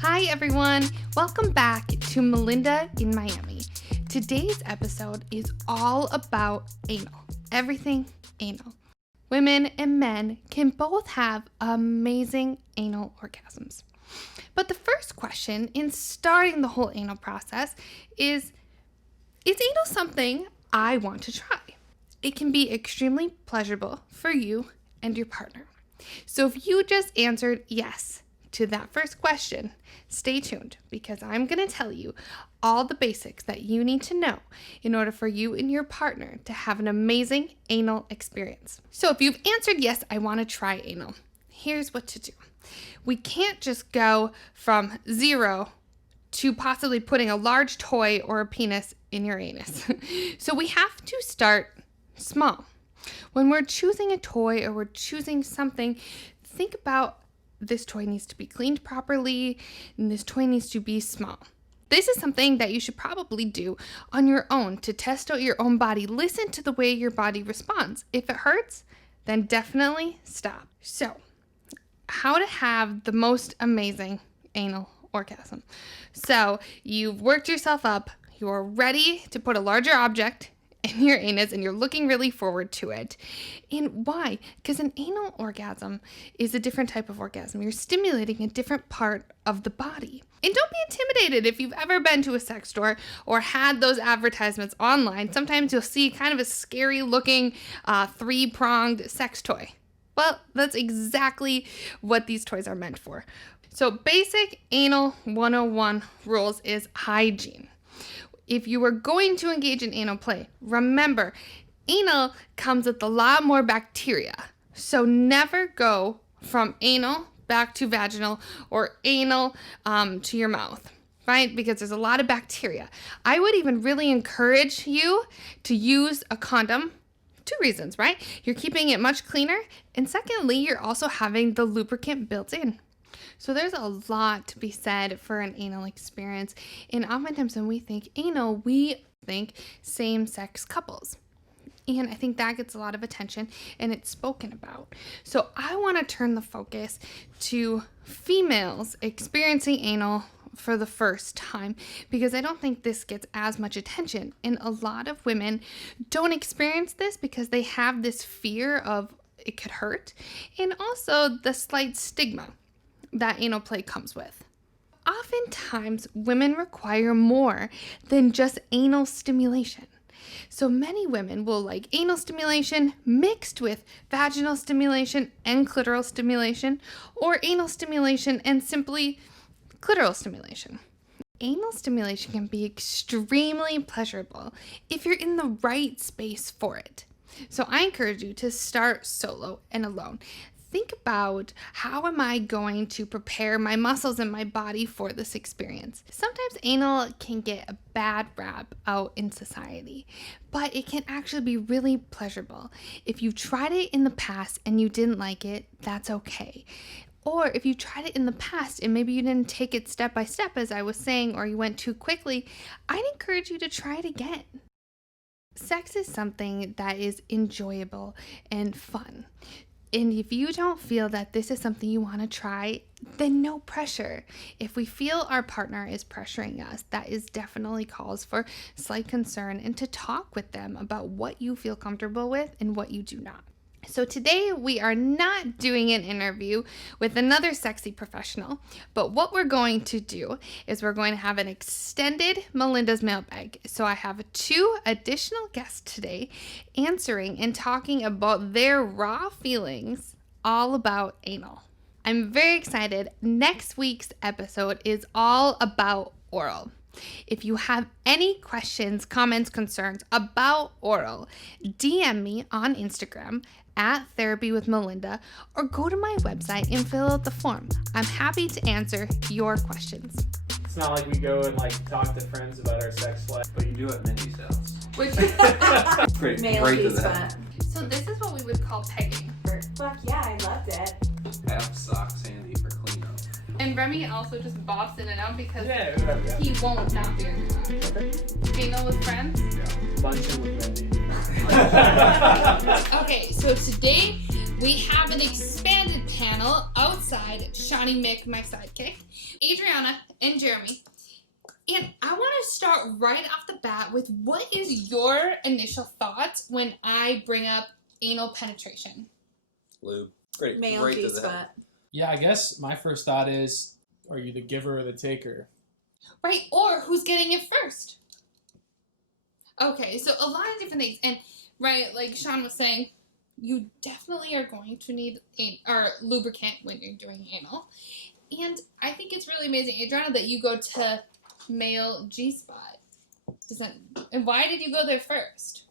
Hi everyone, welcome back to Melinda in Miami. Today's episode is all about anal, everything anal. Women and men can both have amazing anal orgasms. But the first question in starting the whole anal process is anal something I want to try? It can be extremely pleasurable for you and your partner. So if you just answered yes to that first question, stay tuned because I'm going to tell you all the basics that you need to know in order for you and your partner to have an amazing anal experience. So if you've answered yes, I want to try anal, here's what to do. We can't just go from 0 to possibly putting a large toy or a penis in your anus. So we have to start small. When we're choosing a toy or we're choosing something, think about this toy needs to be cleaned properly, and this toy needs to be small. This is something that you should probably do on your own to test out your own body. Listen to the way your body responds. If it hurts, then definitely stop. So, how to have the most amazing anal orgasm. So, you've worked yourself up, you're ready to put a larger object in your anus and you're looking really forward to it. And why? Because an anal orgasm is a different type of orgasm. You're stimulating a different part of the body. And don't be intimidated if you've ever been to a sex store or had those advertisements online. Sometimes you'll see kind of a scary looking 3-pronged sex toy. Well, that's exactly what these toys are meant for. So basic anal 101 rules is hygiene. If you are going to engage in anal play, remember, anal comes with a lot more bacteria. So never go from anal back to vaginal or anal to your mouth, right? Because there's a lot of bacteria. I would even really encourage you to use a condom. 2 reasons, right? You're keeping it much cleaner. And secondly, you're also having the lubricant built in. So there's a lot to be said for an anal experience. And oftentimes when we think anal, we think same-sex couples. And I think that gets a lot of attention and it's spoken about. So I want to turn the focus to females experiencing anal for the first time because I don't think this gets as much attention. And a lot of women don't experience this because they have this fear of it could hurt and also the slight stigma that anal play comes with. Oftentimes, women require more than just anal stimulation. So many women will like anal stimulation mixed with vaginal stimulation and clitoral stimulation, or anal stimulation and simply clitoral stimulation. Anal stimulation can be extremely pleasurable if you're in the right space for it. So I encourage you to start solo and alone. Think about how am I going to prepare my muscles and my body for this experience. Sometimes anal can get a bad rap out in society, but it can actually be really pleasurable. If you tried it in the past and you didn't like it, that's okay. Or if you tried it in the past and maybe you didn't take it step by step as I was saying, or you went too quickly, I'd encourage you to try it again. Sex is something that is enjoyable and fun. And if you don't feel that this is something you want to try, then no pressure. If we feel our partner is pressuring us, that is definitely cause for slight concern and to talk with them about what you feel comfortable with and what you do not. So today we are not doing an interview with another sexy professional, but what we're going to do is we're going to have an extended Melinda's mailbag. So I have 2 additional guests today answering and talking about their raw feelings all about anal. I'm very excited. Next week's episode is all about oral. If you have any questions, comments, concerns about oral, DM me on Instagram at Therapy with Melinda or go to my website and fill out the form. I'm happy to answer your questions. It's not like we go and talk to friends about our sex life. But you do at Mindy's house. Which Great, Male great to piece that. so this is what we would call pegging. Fuck yeah, I loved it. Half sock Sandy for cleanup. And Remy also just bops in and out because Yeah, whatever. Yeah. he won't not be in class. Okay. Anal with friends? Luncheon with Mindy. Okay, so today we have an expanded panel outside Shawnee Mick, my sidekick, Adriana, and Jeremy. And I want to start right off the bat with what is your initial thoughts when I bring up anal penetration? Lube. Great. Male Right to the head. G-spot. Yeah, I guess my first thought is, are you the giver or the taker? Right, or who's getting it first? Okay, so a lot of different things. And, right, like Sean was saying, you definitely are going to need lubricant when you're doing anal. And I think it's really amazing, Adriana, that you go to male G-spot. And why did you go there first?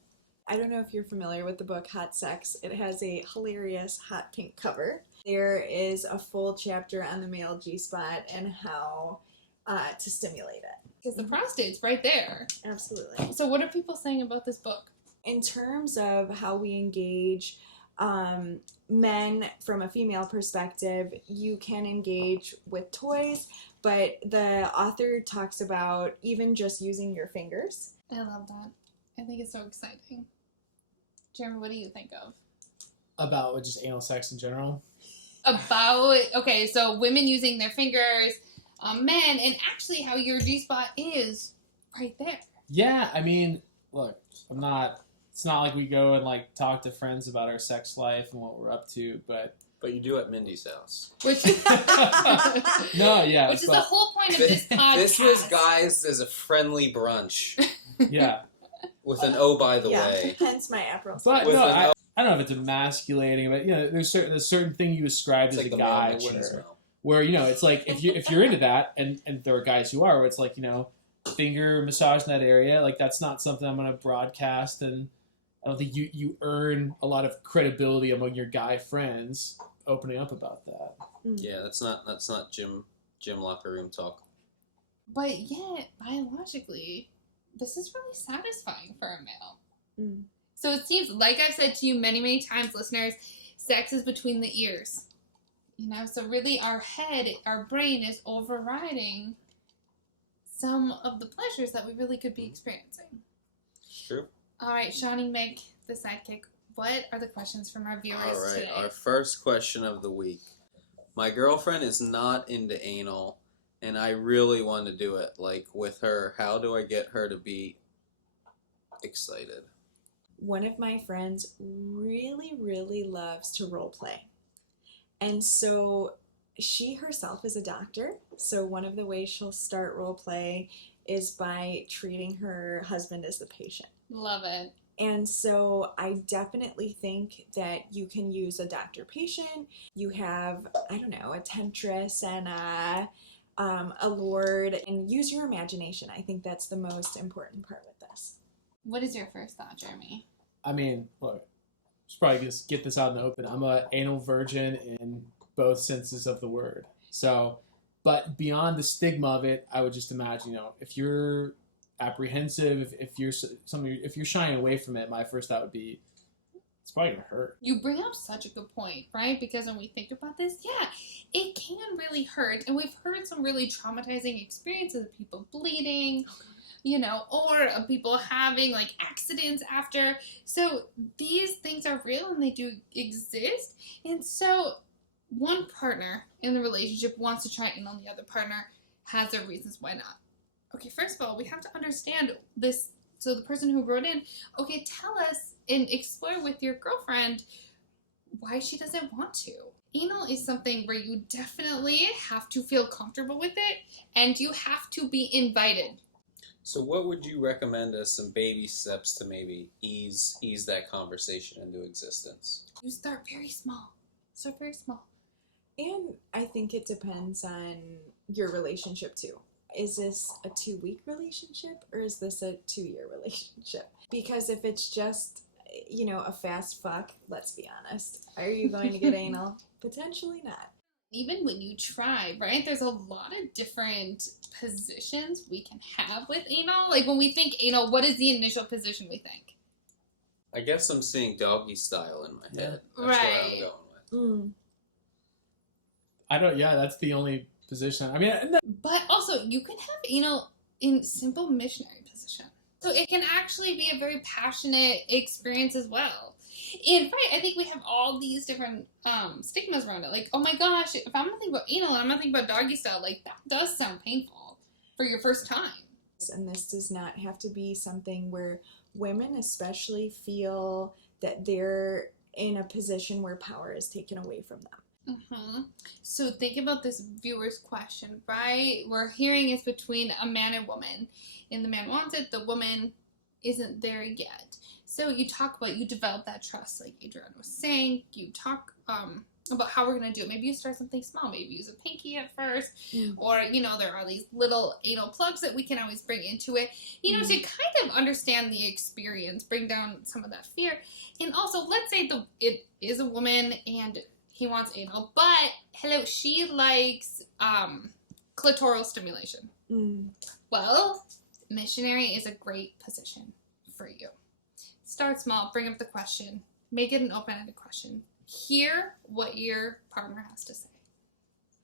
I don't know if you're familiar with the book Hot Sex. It has a hilarious hot pink cover. There is a full chapter on the male G-spot and how to stimulate it. Because the prostate's right there. Absolutely. So what are people saying about this book? In terms of how we engage men from a female perspective, you can engage with toys, but the author talks about even just using your fingers. I love that. I think it's so exciting. Jeremy, what do you think of? About just anal sex in general? Okay, so women using their fingers, men, and actually how your G-spot is right there. Yeah, I mean, look, it's not like we go and like talk to friends about our sex life and what we're up to, but But you do at Mindy's house. Which no, yeah. Which is the whole point of this podcast. This was, guys, as a friendly brunch. Yeah. With an O, by the way. Hence my April. But With no, an I don't know if it's emasculating, but you know, there's a certain thing you ascribe It's as like a the male guy machismo. where you know it's like if you're into that, and there are guys who are, where it's like, you know, finger massage in that area, like that's not something I'm gonna broadcast, and I don't think you earn a lot of credibility among your guy friends opening up about that. Yeah, that's not gym locker room talk. But yet, biologically, this is really satisfying for a male. Mm. So it seems, like I've said to you many, many times, listeners, sex is between the ears. You know, so really our head, our brain is overriding some of the pleasures that we really could be experiencing. It's true. All right, Shawnee, Meg, the sidekick, what are the questions from our viewers All right, today? our first question of the week. My girlfriend is not into anal, and I really want to do it, like, with her. How do I get her to be excited? One of my friends really, really loves to role play. And so she herself is a doctor. So one of the ways she'll start role play is by treating her husband as the patient. Love it. And so I definitely think that you can use a doctor-patient. You have, I don't know, a temptress and a lord, and use your imagination. I think that's the most important part with this. What is your first thought, Jeremy? I mean, look, should probably just get this out in the open. I'm a anal virgin in both senses of the word. So, but beyond the stigma of it, I would just imagine, you know, if you're apprehensive, if you're shying away from it, my first thought would be, it's probably gonna hurt. You bring up such a good point, right? Because when we think about this, yeah, it can really hurt. And we've heard some really traumatizing experiences of people bleeding, you know, or of people having like accidents after. So these things are real and they do exist. And so one partner in the relationship wants to try it, and the other partner has their reasons why not. Okay, first of all, we have to understand this. So the person who wrote in, okay, tell us and explore with your girlfriend why she doesn't want to. Anal is something where you definitely have to feel comfortable with it, and you have to be invited. So what would you recommend as some baby steps to maybe ease that conversation into existence? You start very small. Start very small. And I think it depends on your relationship too. Is this a 2-week relationship or is this a 2-year relationship? Because if it's just, you know, a fast fuck, let's be honest, are you going to get anal? Potentially not. Even when you try, right, there's a lot of different positions we can have with anal. Like when we think anal, what is the initial position we think? I guess I'm seeing doggy style in my head. That's Right. what I'm going with. Mm. Yeah, that's the only position. I mean, But also, you can have anal in simple missionary position. So it can actually be a very passionate experience as well. And right, I think we have all these different stigmas around it. Like, oh my gosh, if I'm gonna think about anal and I'm gonna think about doggy style, like that does sound painful for your first time. And this does not have to be something where women especially feel that they're in a position where power is taken away from them. Mm-hmm. So think about this viewer's question, right? We're hearing it's between a man and woman, and the man wants it, the woman isn't there yet. So you develop that trust, like Adrienne was saying. You talk about how we're going to do it. Maybe you start something small. Maybe use a pinky at first. Or, there are these little anal plugs that we can always bring into it. So you kind of understand the experience, bring down some of that fear. And also, let's say it is a woman and he wants anal, but, she likes clitoral stimulation. Well, missionary is a great position for you. Start small, bring up the question, make it an open-ended question. Hear what your partner has to say.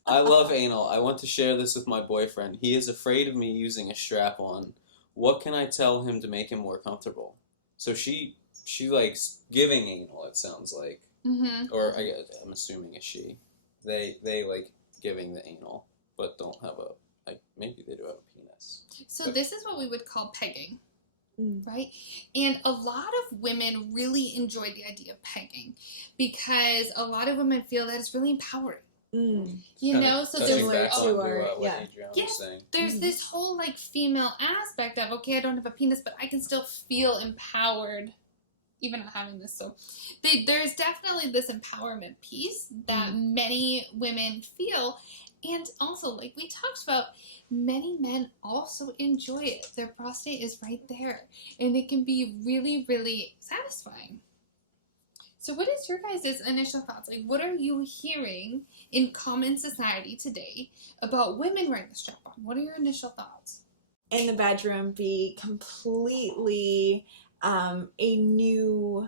I love anal. I want to share this with my boyfriend. He is afraid of me using a strap-on. What can I tell him to make him more comfortable? So she likes giving anal, it sounds like. Mm-hmm. Or I'm assuming a she. They like giving the anal, but don't have maybe they do have a penis. So this is what we would call pegging. Right? And a lot of women really enjoy the idea of pegging because a lot of women feel that it's really empowering. So there's there's this whole like female aspect of, okay, I don't have a penis, but I can still feel empowered even not having this. So there's definitely this empowerment piece that many women feel. And also, like we talked about, many men also enjoy it. Their prostate is right there. And it can be really, really satisfying. So what is your guys' initial thoughts? Like, what are you hearing in common society today about women wearing the strap-on? What are your initial thoughts? In the bedroom, be completely a new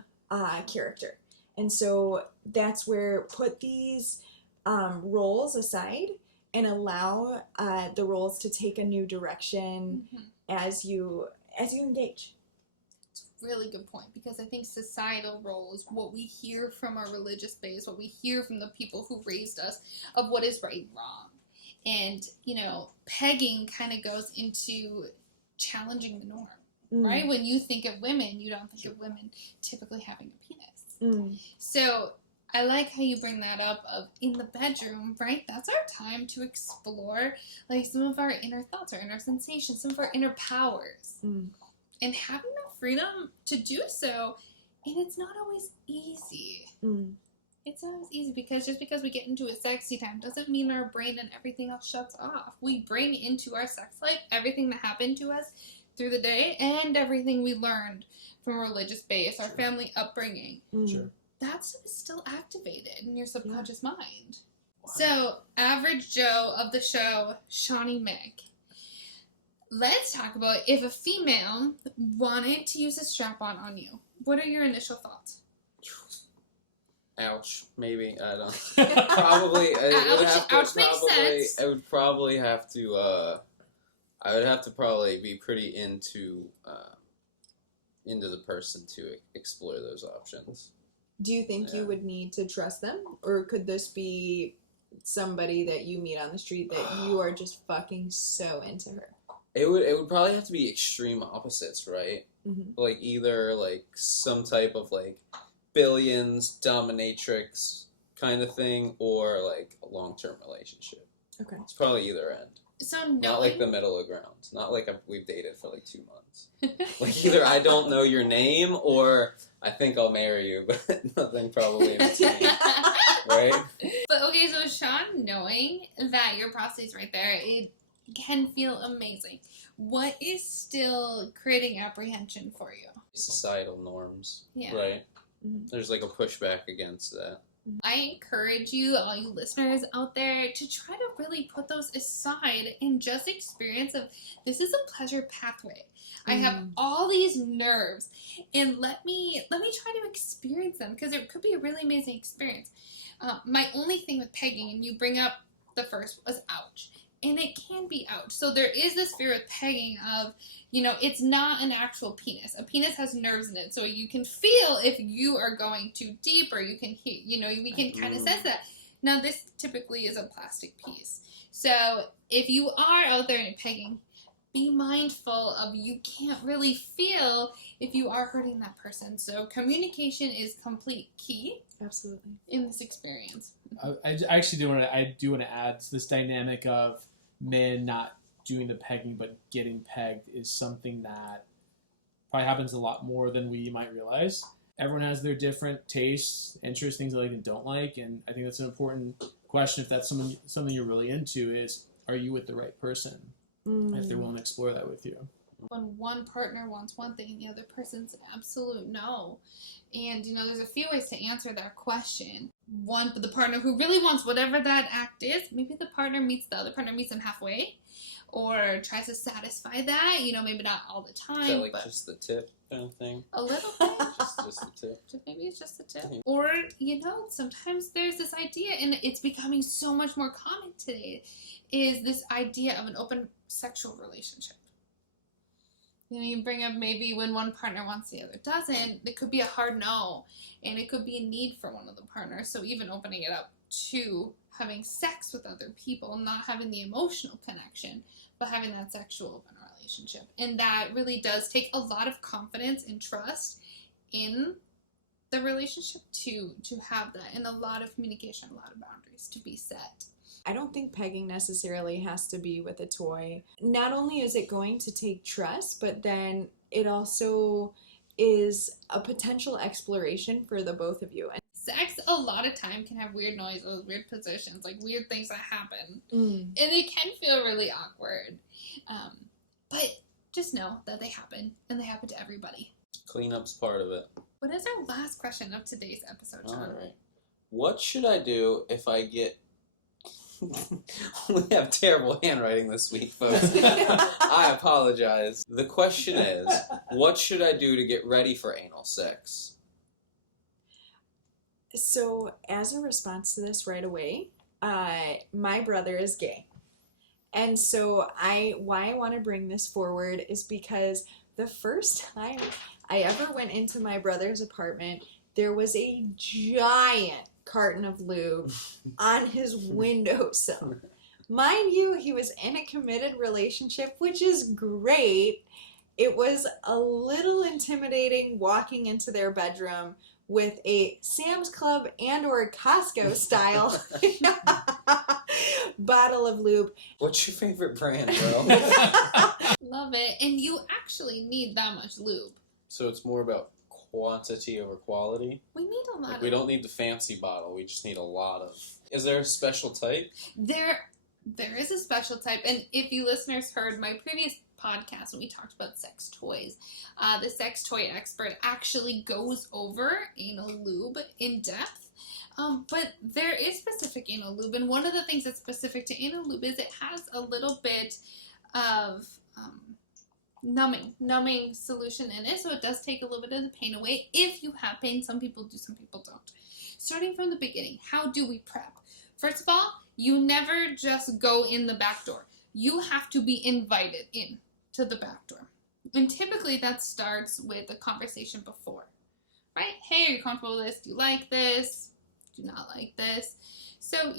character. And so that's where put these roles aside and allow the roles to take a new direction as you engage. It's a really good point, because I think societal roles, what we hear from our religious base, what we hear from the people who raised us of what is right and wrong. And, pegging kind of goes into challenging the norm, right? When you think of women, you don't think of women typically having a penis. So I like how you bring that up of in the bedroom, right? That's our time to explore like some of our inner thoughts, our inner sensations, some of our inner powers. And having the freedom to do so, and it's not always easy. It's not always easy because just because we get into a sexy time doesn't mean our brain and everything else shuts off. We bring into our sex life everything that happened to us through the day and everything we learned from a religious base, our family upbringing. Sure. That stuff is still activated in your subconscious mind. Wow. So, average Joe of the show, Shawnee Mick. Let's talk about if a female wanted to use a strap-on on you. What are your initial thoughts? Ouch. Maybe. I don't. Probably. Ouch makes sense. I would probably have to. I would have to probably be pretty into the person to explore those options. Do you think you would need to trust them? Or could this be somebody that you meet on the street that you are just fucking so into her? It would probably have to be extreme opposites, right? Like either like some type of like billions dominatrix kind of thing, or like a long-term relationship. Okay. It's probably either end. So not like the middle of ground. Not like we've dated for like 2 months. Like either I don't know your name or I think I'll marry you, but nothing probably in between. Right? But okay, so Sean, knowing that your prostate's right there, it can feel amazing. What is still creating apprehension for you? Societal norms. Yeah. Right? There's like a pushback against that. I encourage you, all you listeners out there, to try to really put those aside and just experience of this is a pleasure pathway. I have all these nerves, and let me try to experience them, because it could be a really amazing experience. My only thing with pegging, and you bring up the first was ouch. And it can be ouch. So there is this fear with pegging of, it's not an actual penis. A penis has nerves in it. So you can feel if you are going too deep, or you can hear, we can kind of sense that. Now, this typically is a plastic piece. So if you are out there and pegging, be mindful of you can't really feel if you are hurting that person. So communication is complete key. Absolutely. In this experience. I actually do want to add this dynamic of men not doing the pegging but getting pegged is something that probably happens a lot more than we might realize. Everyone has their different tastes, interests, things they like and don't like, and I think that's an important question. If that's something you're really into, is are you with the right person? If they're willing to explore that with you. When one partner wants one thing and the other person's an absolute no. And, there's a few ways to answer that question. One, the partner who really wants whatever that act is, maybe the other partner meets them halfway, or tries to satisfy that, maybe not all the time. Is that like but just the tip kind of thing? a little bit. Just the tip. Maybe it's just a tip. Or, sometimes there's this idea, and it's becoming so much more common today, is this idea of an open sexual relationship. You bring up maybe when one partner wants, the other doesn't. It could be a hard no, and it could be a need for one of the partners. So even opening it up to having sex with other people, not having the emotional connection, but having that sexual open relationship. And that really does take a lot of confidence and trust in the relationship to have that, and a lot of communication, a lot of boundaries to be set. I don't think pegging necessarily has to be with a toy. Not only is it going to take trust, but then it also is a potential exploration for the both of you. And sex a lot of time can have weird noises, weird positions, like weird things that happen. And it can feel really awkward. But just know that they happen, and they happen to everybody. Cleanup's part of it. What is our last question of today's episode, John? All right. What should I do if I get... We have terrible handwriting this week, folks. I apologize. The question is, what should I do to get ready for anal sex? So, as a response to this right away, my brother is gay. And so why I want to bring this forward is because the first time I ever went into my brother's apartment, there was a giant carton of lube on his windowsill. Mind you, he was in a committed relationship, which is great. It was a little intimidating walking into their bedroom with a Sam's Club and or a Costco style bottle of lube. What's your favorite brand, bro? Love it. And you actually need that much lube. So it's more about quantity over quality? We need a lot of... We don't need the fancy bottle. We just need a lot of... Is there a special type? There is a special type. And if you listeners heard my previous podcast when we talked about sex toys, the sex toy expert actually goes over anal lube in depth. But there is specific anal lube. And one of the things that's specific to anal lube is it has a little bit of... numbing solution in it, so it does take a little bit of the pain away if you have pain. Some people do, some people don't. Starting from the beginning, how do we prep? First of all, you never just go in the back door. You have to be invited in to the back door. And typically that starts with a conversation before, right? Hey, are you comfortable with this? Do you like this? Do you not like this? So,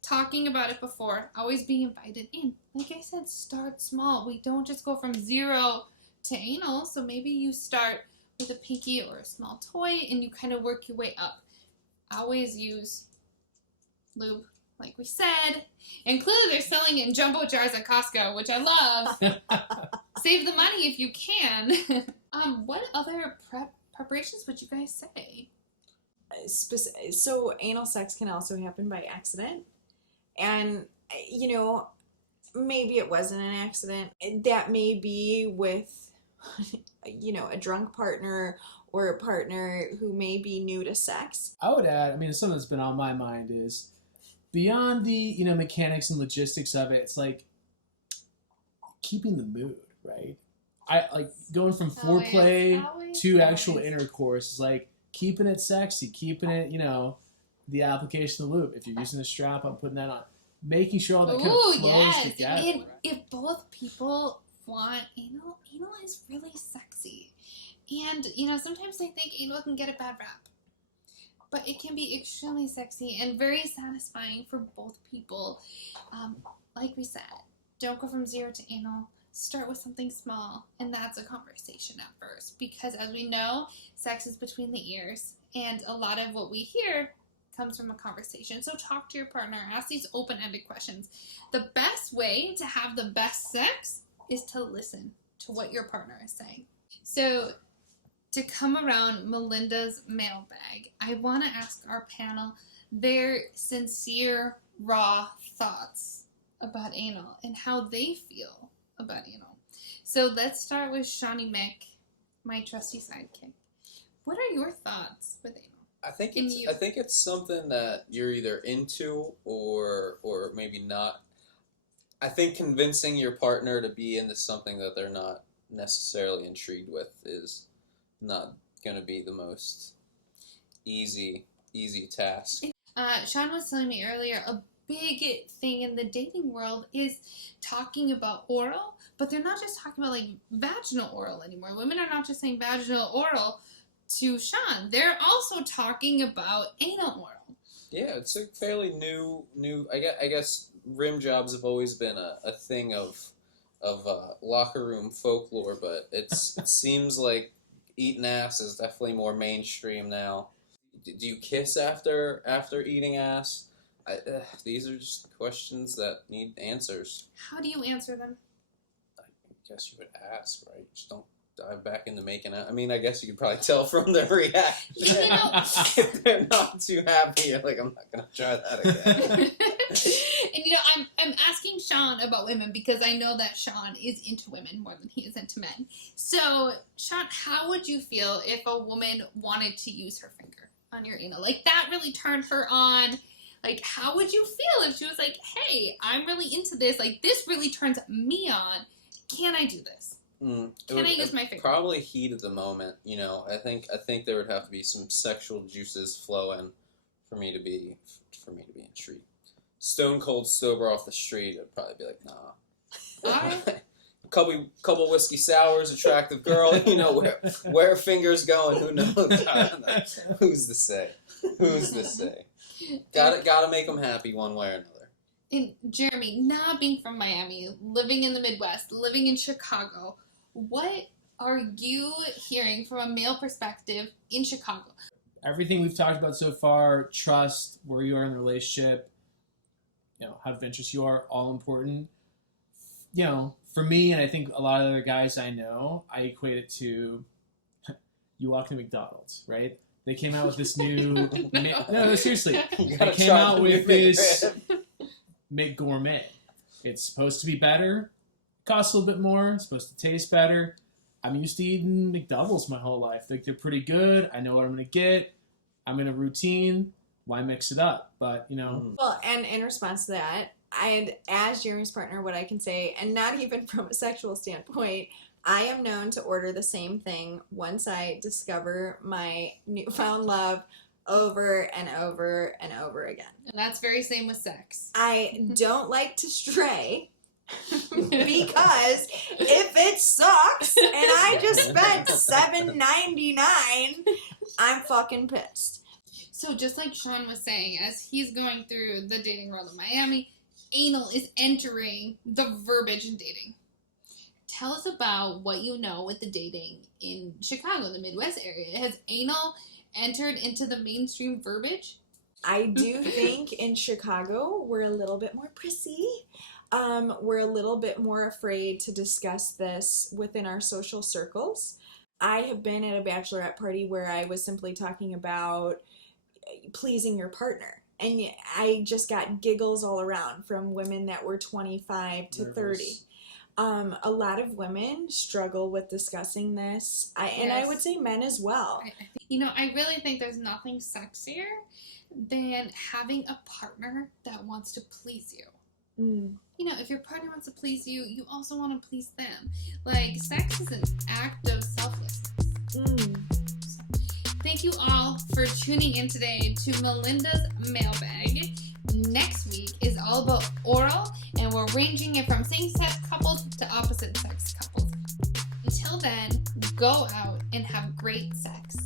talking about it before, always being invited in. Like I said, start small. We don't just go from 0 to anal. So maybe you start with a pinky or a small toy and you kind of work your way up. Always use lube, like we said. And clearly they're selling it in jumbo jars at Costco, which I love. Save the money if you can. What other preparations would you guys say? So anal sex can also happen by accident. And, maybe it wasn't an accident. That may be with, a drunk partner or a partner who may be new to sex. I would add, something that's been on my mind is beyond the, mechanics and logistics of it, it's like keeping the mood, right? I like going from foreplay to actual intercourse is like keeping it sexy, keeping it, the application of the lube. If you're using a strap, I'm putting that on. making sure all that kind Ooh, of flows yes. together. And if both people want anal is really sexy. And, sometimes I think anal can get a bad rap. But it can be extremely sexy and very satisfying for both people. Like we said, don't go from 0 to anal. Start with something small, and that's a conversation at first. Because as we know, sex is between the ears, and a lot of what we hear comes from a conversation. So talk to your partner, ask these open-ended questions. The best way to have the best sex is to listen to what your partner is saying. So to come around Melinda's mailbag, I want to ask our panel their sincere, raw thoughts about anal and how they feel about anal. So let's start with Shawnee Mick, my trusty sidekick. What are your thoughts with anal? I think it's something that you're either into or maybe not. I think convincing your partner to be into something that they're not necessarily intrigued with is not going to be the most easy task. Sean was telling me earlier, a big thing in the dating world is talking about oral, but they're not just talking about like vaginal oral anymore. Women are not just saying vaginal oral to Sean. They're also talking about anal oral. Yeah, it's a fairly new. I guess rim jobs have always been a thing of locker room folklore, but it seems like eating ass is definitely more mainstream now. Do you kiss after eating ass? These are just questions that need answers. How do you answer them? I guess you would ask, right? Just don't dive back into making out. I mean, I guess you could probably tell from their reaction. If they're not too happy, you're like, I'm not going to try that again. And I'm asking Sean about women because I know that Sean is into women more than he is into men. So, Sean, how would you feel if a woman wanted to use her finger on your anal? Like, that really turned her on. Like, how would you feel if she was like, hey, I'm really into this. Like, this really turns me on. Can I do this? Can I use my finger? Probably heat of the moment. I think there would have to be some sexual juices flowing for me to be intrigued. Stone cold sober off the street, I'd probably be like, nah. Couple whiskey sours, attractive girl. Where are fingers going? Who knows? Who's to say? Gotta make them happy one way or another. And Jeremy, not being from Miami, living in the Midwest, living in Chicago, what are you hearing from a male perspective in Chicago? Everything we've talked about so far, trust, where you are in the relationship, how adventurous you are, all important. For me, and I think a lot of other guys I know, I equate it to you walk to McDonald's, right? They came out with this new... No, seriously. They came out with this McGourmet. It's supposed to be better. Costs a little bit more. It's supposed to taste better. I'm used to eating McDoubles my whole life. Like, they're pretty good. I know what I'm going to get. I'm in a routine. Why mix it up? But, Well, and in response to that, as Jeremy's partner, what I can say, and not even from a sexual standpoint, I am known to order the same thing once I discover my newfound love over and over and over again. And that's very same with sex. I don't like to stray because if it sucks and I just spent $7.99, I'm fucking pissed. So just like Sean was saying, as he's going through the dating world of Miami, anal is entering the verbiage in dating. Tell us about what you know with the dating in Chicago, the Midwest area. Has anal entered into the mainstream verbiage? I do think in Chicago we're a little bit more prissy. We're a little bit more afraid to discuss this within our social circles. I have been at a bachelorette party where I was simply talking about pleasing your partner. And I just got giggles all around from women that were 25 to 30. A lot of women struggle with discussing this, and I would say men as well. I really think there's nothing sexier than having a partner that wants to please you. If your partner wants to please you, you also want to please them. Like, sex is an act of selflessness. Thank you all for tuning in today to Melinda's Mailbag. next week is all about oral, and we're ranging it from same-sex couples to opposite-sex couples. Until then, go out and have great sex.